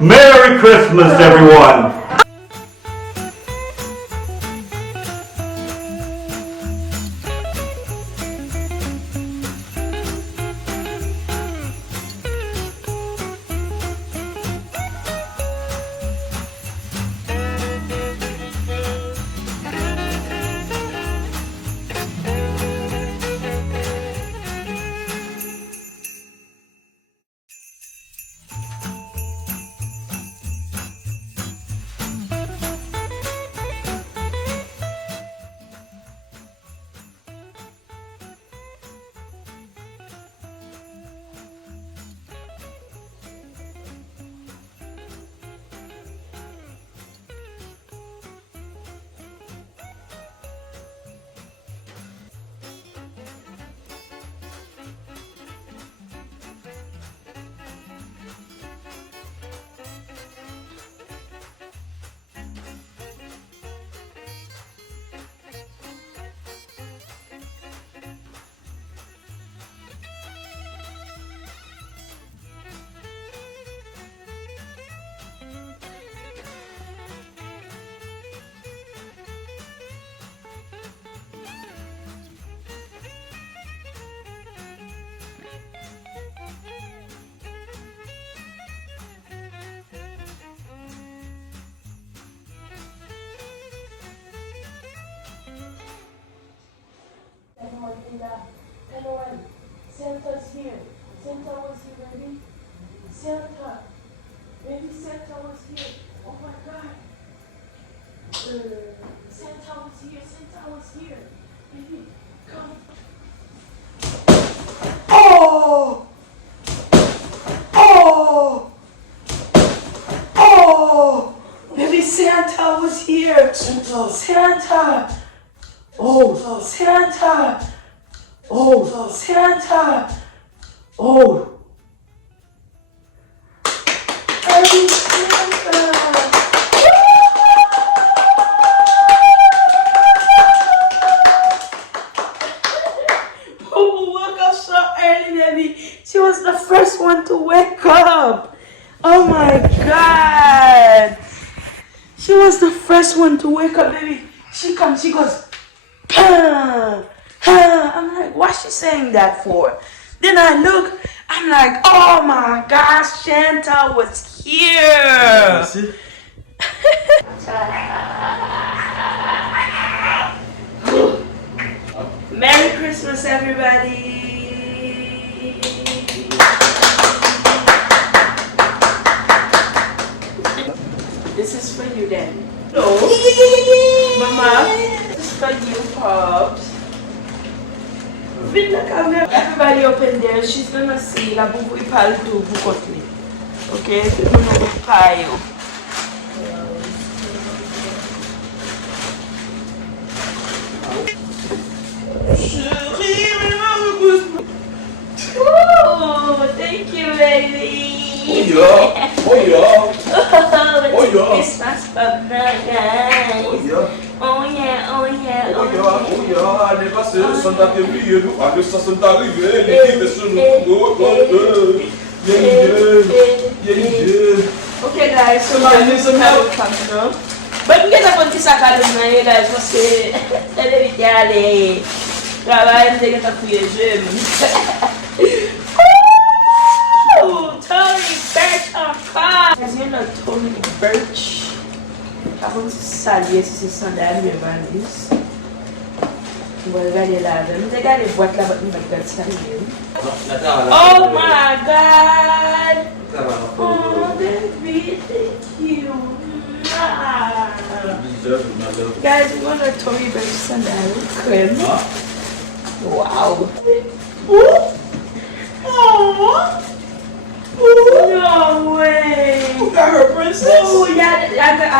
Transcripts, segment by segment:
Merry Christmas, everyone! Noël. Santa's here. Santa was here, baby. Santa. Baby Santa was here. Oh my God. Santa was here. Santa was here. Baby, come. Oh! Oh! Oh! Baby Santa was here. Santa. Oh, Santa! Oh, Santa! Oh! Baby Santa! Boo woke up so early, baby. She was the first one to wake up. Oh my God! She was the first one to wake up, baby. She comes, she goes, "Huh, huh." I'm like, what's she saying that for? Then I look, I'm like, oh my gosh, Santa was here. Merry Christmas, everybody. This is for you then. Hello. Mama, this is for you, Pops. Everybody open there. She's gonna see la boubou parle tout vous côté. Okay? Tout le monde parle. Oh, thank you, baby. Oh yeah. Oh yeah. Christmas from guys. Oh Oh yeah. yeah, oh yeah, Oh oh yeah, yeah. oh yeah, l'année passée, Santa t'a oublié, nous, avec ça, Santa arrivé, l'équipe est sur nous, Okay guys, so now will come now. But we get up on this academy, guys, parce que c'est l'éviter aller travailler, c'est que t'as fouillé le jeu. Oh, Tony Birch encore! As you know, Tony Birch. Avant de saluer ces sandales, mes valises. On va regarder là. Nous regardons les boîtes là-bas, nous allons saluer. Oh my God! Oh, baby, thank you. Guys, we're going to Tony Birch sandal cream. Wow. Oh! No way! You got her, princess? Oh yeah, I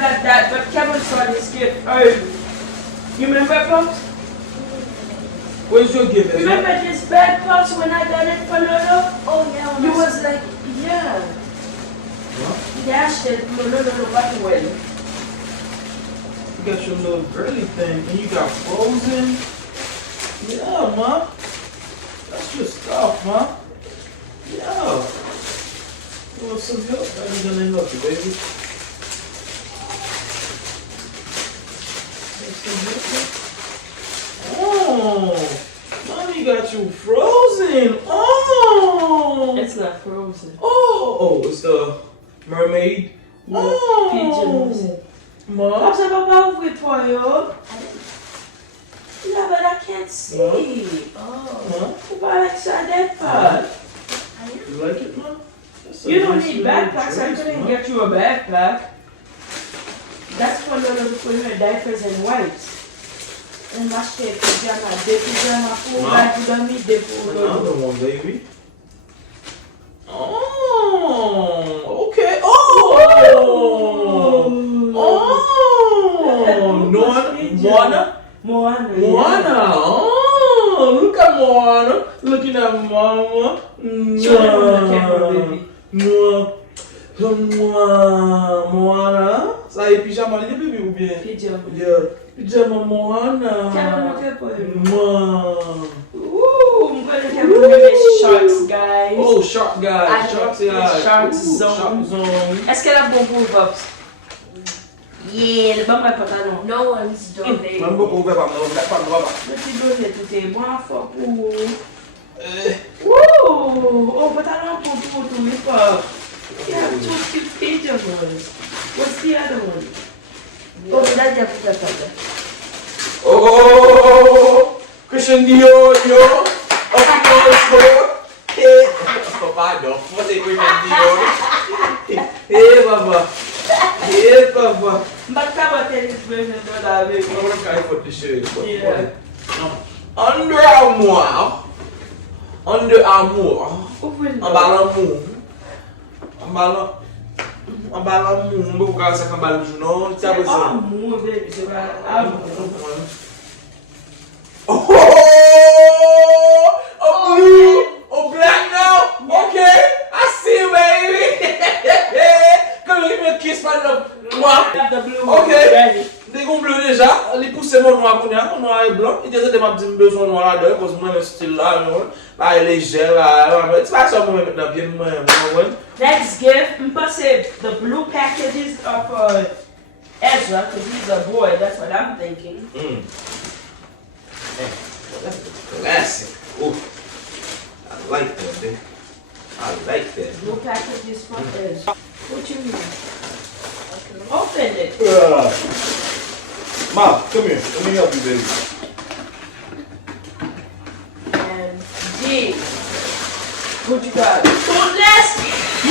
got that, but Kevin saw this gift early. You remember, Pops? Where's your gift? Remember this bag, Pops, when I got it for Lolo? Oh yeah. You was like, yeah. What? Dashed it, Lolo, right away. You got your little girly thing, and you got Frozen. Yeah, ma. That's your stuff, ma. Yeah. want some help? I'm gonna help you, baby. Oh, mommy got you frozen. Oh, It's not frozen. oh, it's the mermaid. Pigeons. Mom. Comme ça, papa, ouvre toi, yo. Yeah, but I can't see. Oh. Why like that part? You like it, Mom? You don't need backpacks. I couldn't get you a backpack. That's for little put your diapers and wipes. And m'acheter pyjama, des pyjamas pour la dormir, des pour Another one, baby. Oh, okay. Oh, Moana. Oh, look at Moana. Looking at Mama. Show them on the camera, baby. Moana. Ça y est, pyjama, les bébés ou bien? Pyjama. Yeah. Pyjama Moana. Ooh, I'm going to have a sharks, guys. Oh, shark guy. Sharks, yeah. Shark Ooh, zone. Shark zone. Est-ce qu'elle a bon pour Bobs? Yeah, le bon pantalon. No one's donating. Man, beaucoup ouvert par moi, pas de droit. Le petit donné tout est bon fort pour. Woo! Oh, pantalon pour tout, oui, pas. Yeah, two cute pajamas. What's the other one? Oh, that's the other. Oh, Christian Dior, yo. Up in your store. Hey, Papa, don't put it Christian Dior. Hey, Papa. Hey, Papa. But come on, tell this person to that baby. I'm gonna try to put the shirt. Yeah. Under Armour. Under Armour. En bas moun. En bas moun. Beaucoup de ça en bas le journal. C'est pas mon baby, c'est pas amour. Oh, blue. Oh, black now. Okay. I see you, baby. Come give me a kiss, man. The blue. Ok. Ready. Dès qu'on bleu déjà, il pousse mon noir mon noir et blanc. Il disait que m'a dit besoin noir là-dedans parce que moi le style là, là il est léger là. C'est pas ça moi maintenant bien moi. Next gift, the blue packages are for Ezra because he's a boy. That's what I'm thinking. Classic. Oh, I like that, dude. I like that. Blue packages for Ezra. What you mean? Open it. Mom, come here. Let me help you, baby. And D. What you got? Tootless?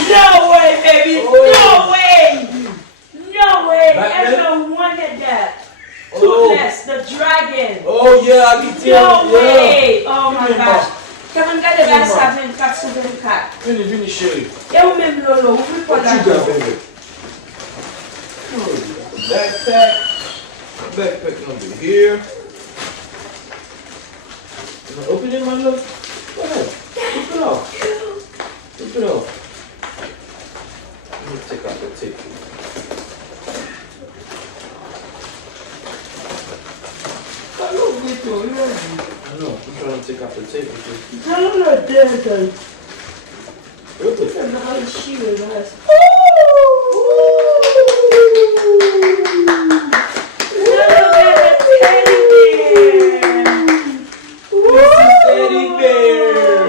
No way, baby. Oh. No way. No way. Back Ezra wanted that. Oh. Tootless, the dragon. Oh yeah, I can tell. No way. Oh my Give me gosh. more. Kevin, gade ba sa 24 sur 24. Vini chérie. E ou même Lolo, ouvre pas What la you got, baby? Backpack number here. Open it, my love. Go ahead. Rip it off. Rip it off. Let me take out the tape. I know. I'm trying to take out the tape. Tell her that, guys. Rip it. I'm not sure, guys. Teddy bear.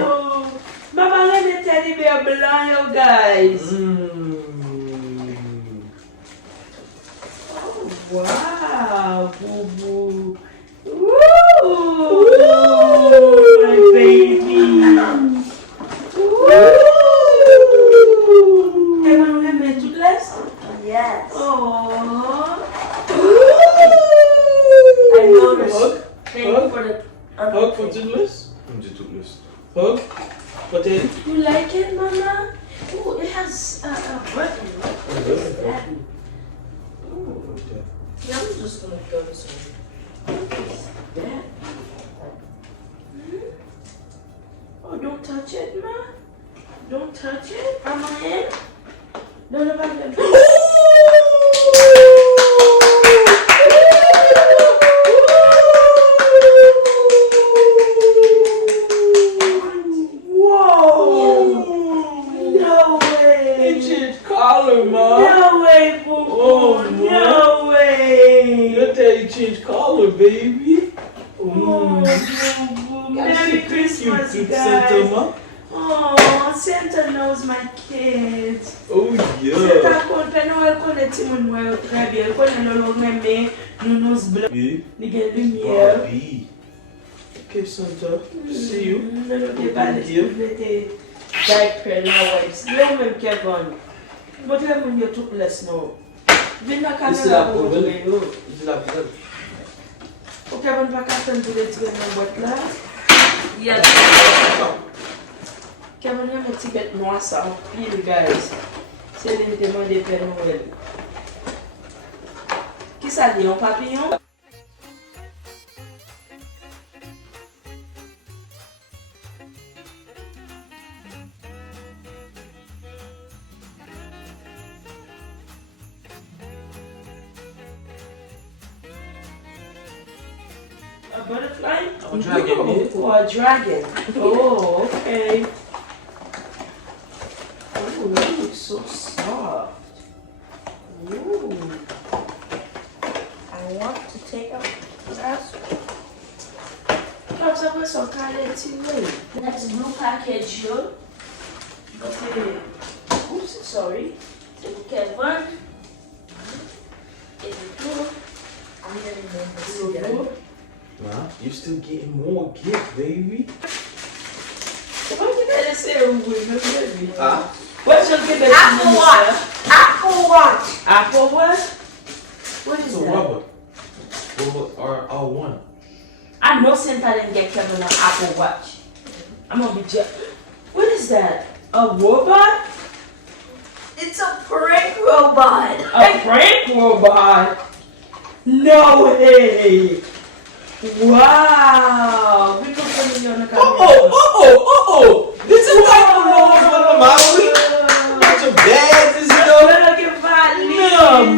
Mama, let me teddy bear blind, guys. Oh, wow, boo boo. Woo! My baby. Woo! Kevin, let me tootless? Yes. Oh. I noticed. Hug. Thank you for the Hug for Toothless. I'm just Toothless. Hug for Teddy. You like it, Mama? Oh, it has a button. What is that? Ooh, Yeah, I'm just gonna throw this one. what is that? Oh, don't touch it, Ma. Don't touch it. I'm on it. No, no, no, no. Whoa! No way! change color, baby. Oh, Merry Christmas, guys. Oh, Santa knows my kids. Oh, yeah. Santa kontre Noël konne ti moun mwen très bien. Konne lolo meme, nounous blanc. Ni gen lumière. Bobby. Okay, Santa. See you. Lolo ke pale si vete diaper na wipes. Le ou men KEVON. Bote moun yo tout les nou. Vin na kamera pou bote men yo. Is it la poubelle? O KEVON pa katen pou le tire nan bot la. Yes. KEVON yon meti bet noa sa an pil, guys. Se li te mande Père Noël. Ki sa di, yon papillon? A butterfly? A dragon. Oh, a dragon. Oh, okay. Oh, that looks so soft. Ooh. I want to take out this. Perhaps I put some kind of tea. That's blue package here. Okay. Oops, sorry. KEVON. It's blue. I'm gonna name this again. Nah, you still getting more gifts, baby. Why you gotta say Ouvri, baby? Huh? What's your favorite? Apple Watch. Apple Watch. Apple what? What is So that? Robert. Robert R1. I know Santa didn't get KEVON an Apple Watch. I'm gonna be What is that? A robot? It's a prank robot. A prank robot? No way! Wow! We can put it on the camera. Oh! This is like the Lord of the Maui. Bunch of bags, this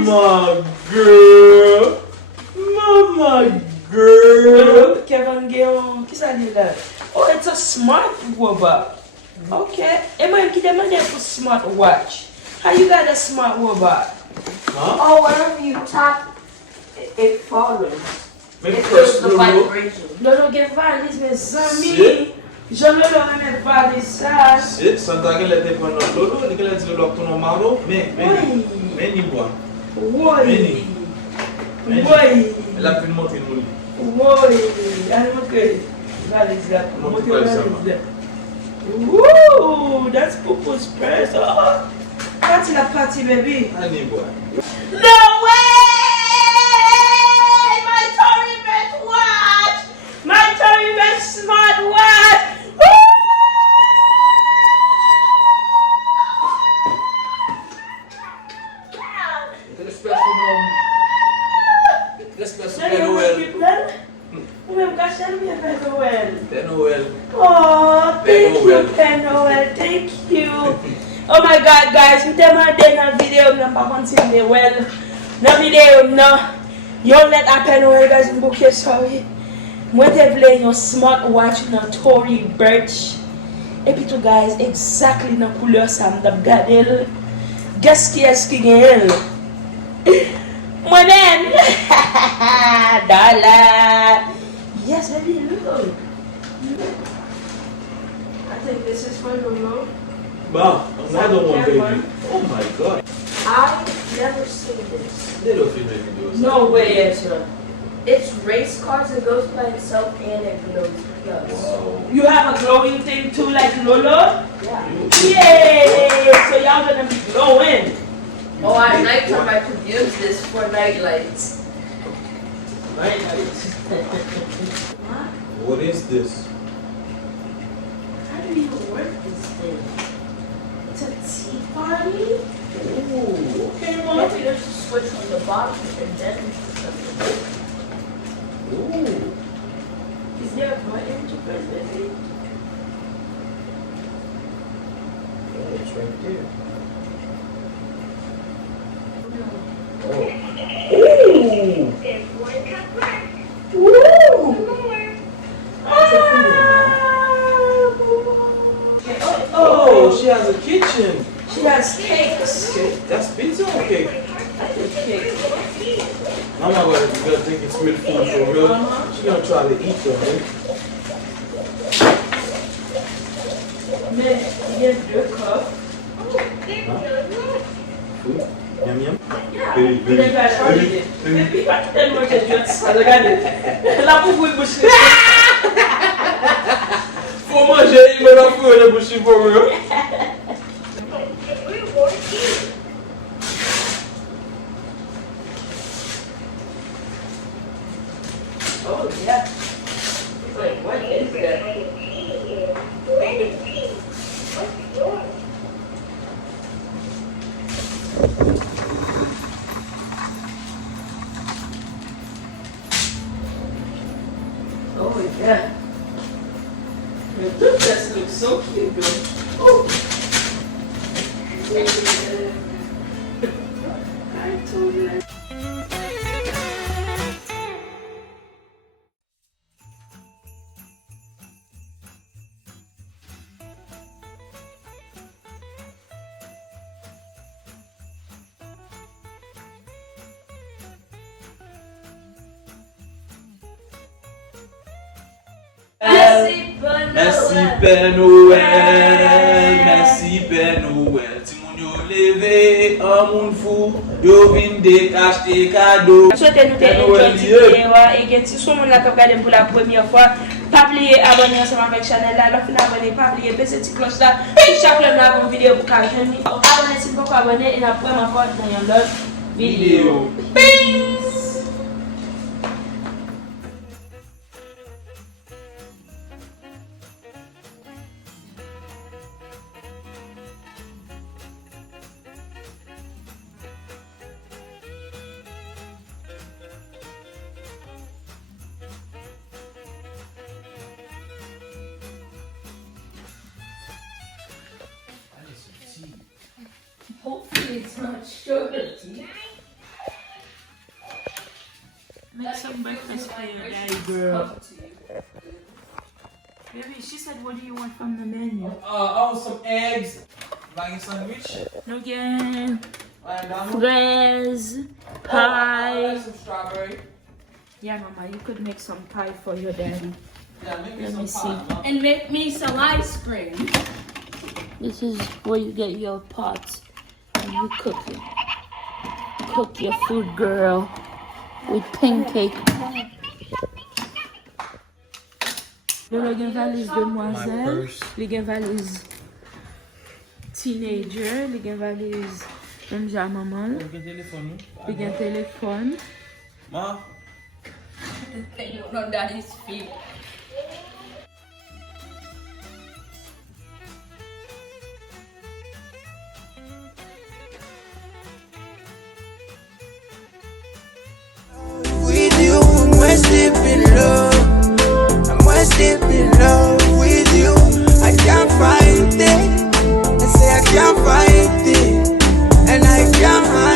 Mama girl. Mama girl. KEVON Guillaume, qu'est-ce que ça dit là? Oh, it's a smart robot. Okay. Et moi, qui demande pour smart watch. How you got a smart robot? Huh? Oh, whenever you tap, it follows. Maybe It first feels the Lulu. vibration. Lolo get valise, mes amis. Shit. Jean-Lolo met valise ça. Shit, Santa que ele tem para nós. Lolo, ele que ele diz logo tu não malo. Meni boa. Oui. Meni. Oui. Ela pediu monte no livro. Oui. Allez, montrer. Valise là. Monte Montrer valise valise là. Woo! That's Popo's purse. Oh. Party la party, baby. Année boa. No way! My Tory Best watch! My Tory Best smart watch! Woo! Père Noël. Ou même cacher le bien Père Noël. Père Noël. Oh, thank you, Père Noël. Thank you. Oh my God, guys, we demande dans vidéo n'a pas continuer well. Dans vidéo non. Yo let a Père Noël guys bouquet sorry. Moi te vle yon smartwatch dans Tory Burch. Et puis tout guys, exactly dans couleur ça m'dap gade. Guess qui est-ce qui gagne? Mwen! Darla! Yes, baby, look! I think this is for Lolo. Wow, another one, baby. Oh my God. I've never seen this. They don't feel like videos. No way, Ezra. It's race cars, it goes by itself and it glows with us. Wow. You have a glowing thing too, like Lolo? Yeah. Yay! So y'all gonna be glowing. Oh, at nighttime I could use this for night lights. Right? What is this? How do you work this thing? It's a tea party? Ooh, okay, Maybe Mom. there's a switch on the bottom and then something. Ooh. Is there a button to press it? Yeah, it's right there. No. Oh. Ooh. Woo! Oh, she has a kitchen. She has cakes. Okay, that's pizza or cake? I think cake. Mama gonna think it's real food for real. She gonna try to eat something. Mais il y a 2 cups. Yum yum. Il est vachement bien. Mais puis pas tellement que Dieu ça. Regardez. La poupou de bouche. Faut manger, il me l'a fait la bouche pour real. Oh yeah. Wait, what is that? Oh yeah. The toothbrush looks so cute though. Oh. I told you. Merci Père Noël, merci Père Noël. Si moun yo leve, un moun fou, yo vin de acheter cadeau. Souhaitez nous faire une vidéo et si vous la regardez pour la première fois, pas oublier abonner ensemble avec la chaîne là, l'offre abonner, pas oublier baisser cette cloche là. Chaque fois nous avons une vidéo pour qu'à jamais. Abonnez si vous pouvez abonner et après on va dans une autre vidéo. Peace. Hopefully it's not sugar tea. Make some breakfast for your daddy, girl. Baby, she said, what do you want from the menu? Oh, some eggs. Like a sandwich. No again. And Fraise, pie. some strawberry. Yeah, Mama, you could make some pie for your daddy. Yeah, make me Let me some see. pie, And make me some ice cream. This is where you get your pots and you cook it. Cook your food, girl, with pancake. Le gen valise demoiselle, le gen valise teenager, le gen valise même ja maman, le gen téléphone. Ma? They don't know daddy's feet. With you, I'm deep in love. I'm deep in love with you. I can't fight it. I say I can't fight it, and I can't hide.